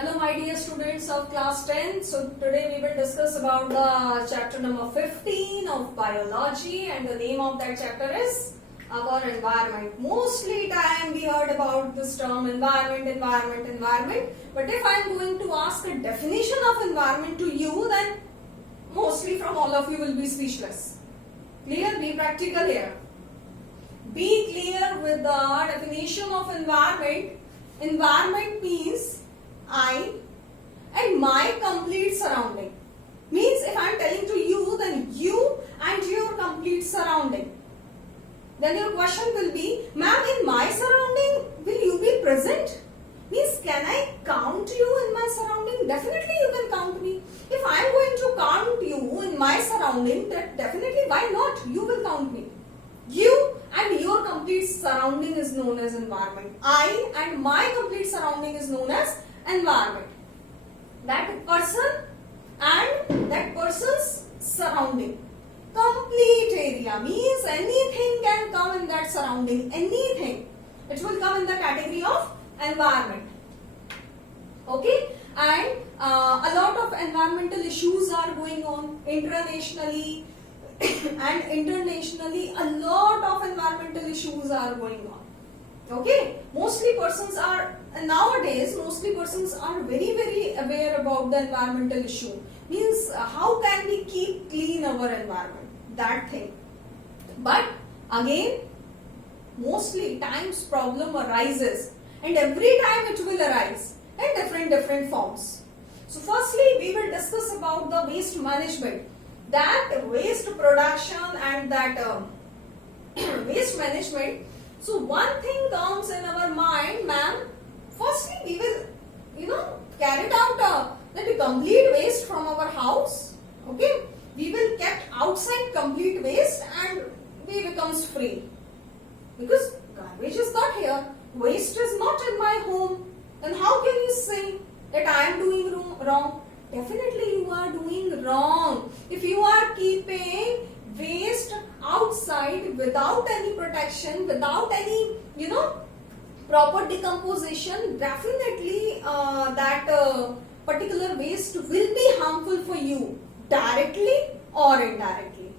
Hello my dear students of class 10. So today we will discuss about the chapter number 15 of biology, and the name of that chapter is our environment. Mostly time we heard about this term environment. But if I am going to ask a definition of environment to you, then mostly from all of you will be speechless. Clear? Be practical here. Be clear with the definition of environment. Environment means I and my complete surrounding. Means if I am telling to you, then you and your complete surrounding. Then your question will be, ma'am, in my surrounding, will you be present? Means can I count you in my surrounding? Definitely you can count me. If I am going to count you in my surrounding, then definitely why not? You will count me. You and your complete surrounding is known as environment. I and my complete surrounding is known as environment. That person and that person's surrounding. Complete area means anything can come in that surrounding. Anything. It will come in the category of environment. Okay? And a lot of environmental issues are going on internationally and internationally. A lot of environmental issues are going on. Okay, nowadays mostly persons are very aware about the environmental issue. Means how can we keep clean our environment, that thing. But again, mostly times problem arises, and every time it will arise in different forms. So firstly we will discuss about the waste management, that waste production and that waste management. So one thing comes in our mind, ma'am. Firstly, we will, carry out the complete waste from our house. Okay, we will kept outside complete waste, and we becomes free because garbage is not here. Waste is not in my home. Then how can you say that I am doing wrong? Definitely you are doing wrong. If you are keeping waste outside without any protection, without any proper decomposition, definitely that particular waste will be harmful for you, directly or indirectly.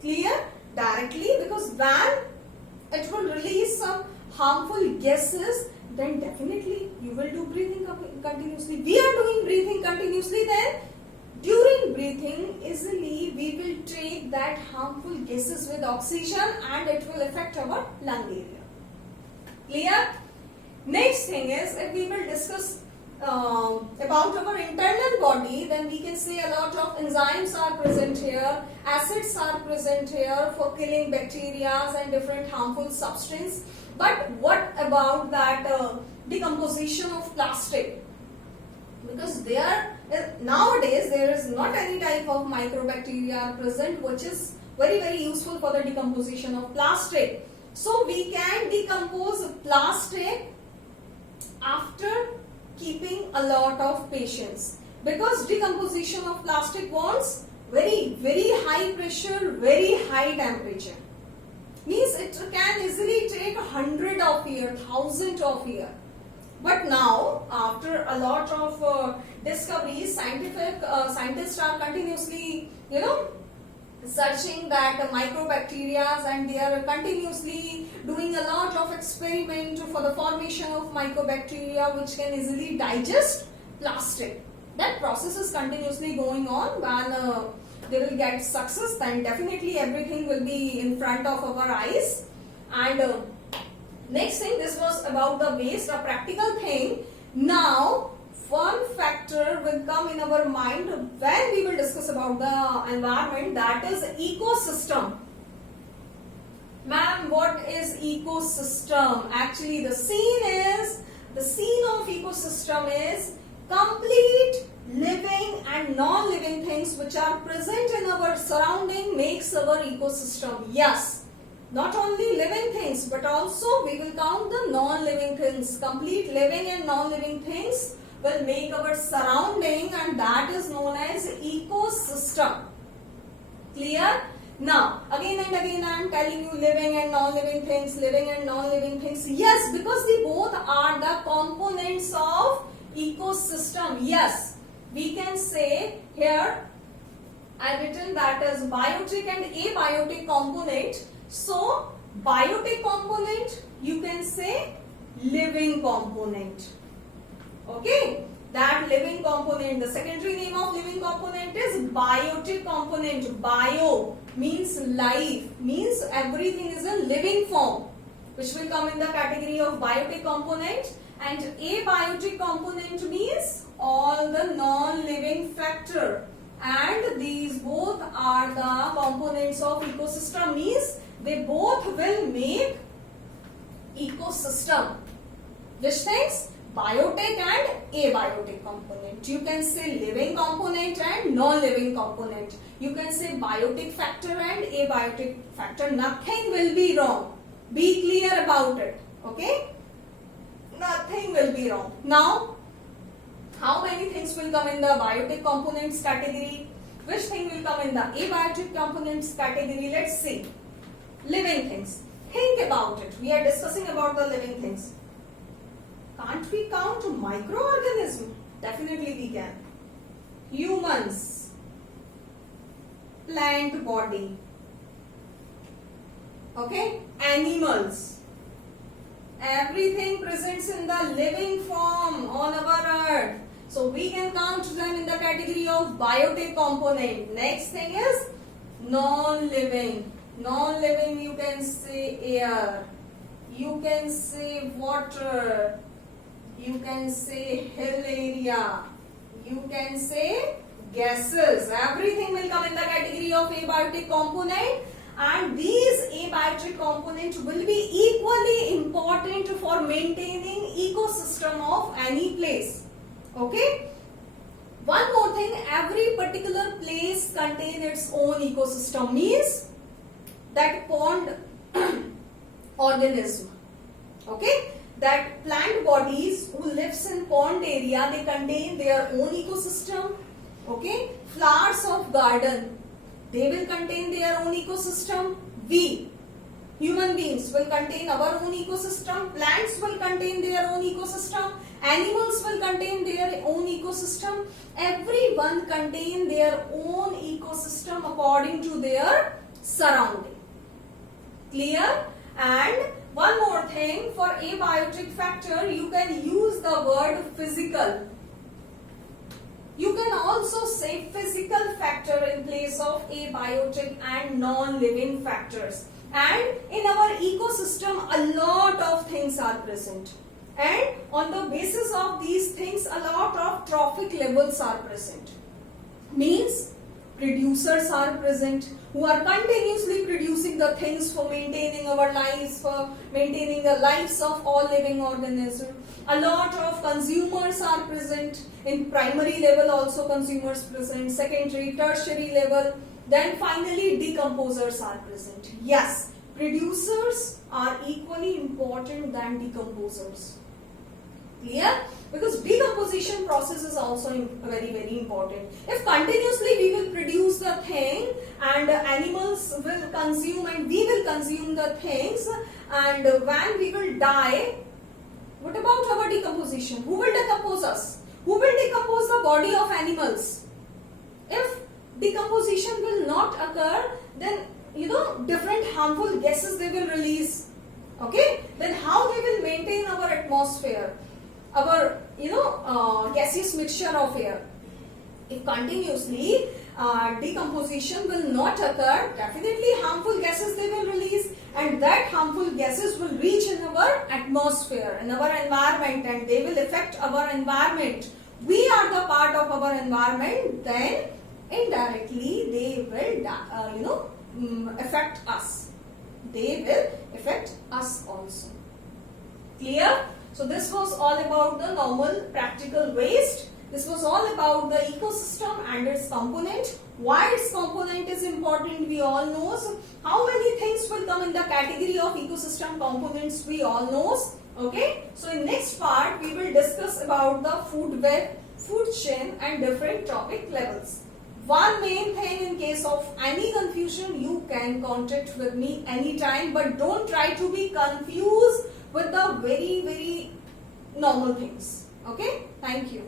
Clear? Directly, because when it will release some harmful gases, then definitely you will do breathing continuously. We are doing breathing continuously, then during breathing easily we will take that harmful gases with oxygen, and it will affect our lung area. Clear? Next thing is, if we will discuss about our internal body, then we can say a lot of enzymes are present here, acids are present here for killing bacteria and different harmful substances. But what about that decomposition of plastic? Because nowadays there is not any type of microbacteria present which is very useful for the decomposition of plastic. So we can decompose plastic after keeping a lot of patience, because decomposition of plastic wants very high pressure, very high temperature. Means it can easily take 100 of years, 1000 of years. But now, after a lot of discoveries, scientists are continuously, searching that microbacteria, and they are continuously doing a lot of experiment for the formation of microbacteria which can easily digest plastic. That process is continuously going on. When they will get success, then definitely everything will be in front of our eyes. And next thing, this was about the waste, a practical thing. Now, one factor will come in our mind when we will discuss about the environment, that is ecosystem. Ma'am, what is ecosystem? Actually, the scene of ecosystem is complete living and non-living things which are present in our surrounding makes our ecosystem. Yes. Not only living things, but also we will count the non-living things. Complete living and non-living things will make our surrounding, and that is known as ecosystem. Clear? Now, again and again I am telling you living and non-living things, living and non-living things. Yes, because they both are the components of ecosystem. Yes, we can say here I written that as biotic and abiotic component. So biotic component, you can say living component. Okay, that living component, the secondary name of living component is biotic component. Bio means life, means everything is a living form, which will come in the category of biotic component. And abiotic component means all the non-living factor, and these both are the components of ecosystem, means they both will make ecosystem. Which things? Biotic and abiotic component. You can say living component and non-living component. You can say biotic factor and abiotic factor. Nothing will be wrong. Be clear about it. Okay? Nothing will be wrong. Now, how many things will come in the biotic components category? Which thing will come in the abiotic components category? Let's see. Living things. Think about it. We are discussing about the living things. Can't we count microorganisms? Definitely we can. Humans, plant body, okay, animals, everything presents in the living form on our earth. So we can count them in the category of biotic component. Next thing is non-living. Non-living, you can say air, you can say water, you can say hill area, you can say gases. Everything will come in the category of abiotic component, and these abiotic components will be equally important for maintaining ecosystem of any place. Okay? One more thing, every particular place contains its own ecosystem, means that pond organism. Okay? That plant bodies who lives in pond area, they contain their own ecosystem. Okay, flowers of garden, they will contain their own ecosystem. We, human beings, will contain our own ecosystem. Plants will contain their own ecosystem. Animals will contain their own ecosystem. Everyone contain their own ecosystem according to their surrounding. Clear? And one more thing, for abiotic factor, you can use the word physical. You can also say physical factor in place of abiotic and non-living factors. And in our ecosystem, a lot of things are present. And on the basis of these things, a lot of trophic levels are present. Means producers are present who are continuously producing the things for maintaining our lives, for maintaining the lives of all living organisms. A lot of consumers are present. In primary level also consumers present, secondary, tertiary level. Then finally decomposers are present. Yes, producers are equally important than decomposers. Clear? Because decomposition process is also very, very important. If continuously we will produce the thing and animals will consume and we will consume the things, and when we will die, what about our decomposition? Who will decompose us? Who will decompose the body of animals? If decomposition will not occur, then different harmful gases they will release. Okay? Then how they will maintain our atmosphere? Our gaseous mixture of air. If continuously decomposition will not occur, definitely harmful gases they will release, and that harmful gases will reach in our atmosphere, in our environment, and they will affect our environment. We are the part of our environment, then indirectly they will affect us. They will affect us also. Clear? So this was all about the normal practical waste. This was all about the ecosystem and its component. Why its component is important, we all know. How many things will come in the category of ecosystem components, we all know. Okay. So in next part, we will discuss about the food web, food chain and different topic levels. One main thing, in case of any confusion, you can contact with me anytime, but don't try to be confused with the very, very normal things. Okay, thank you.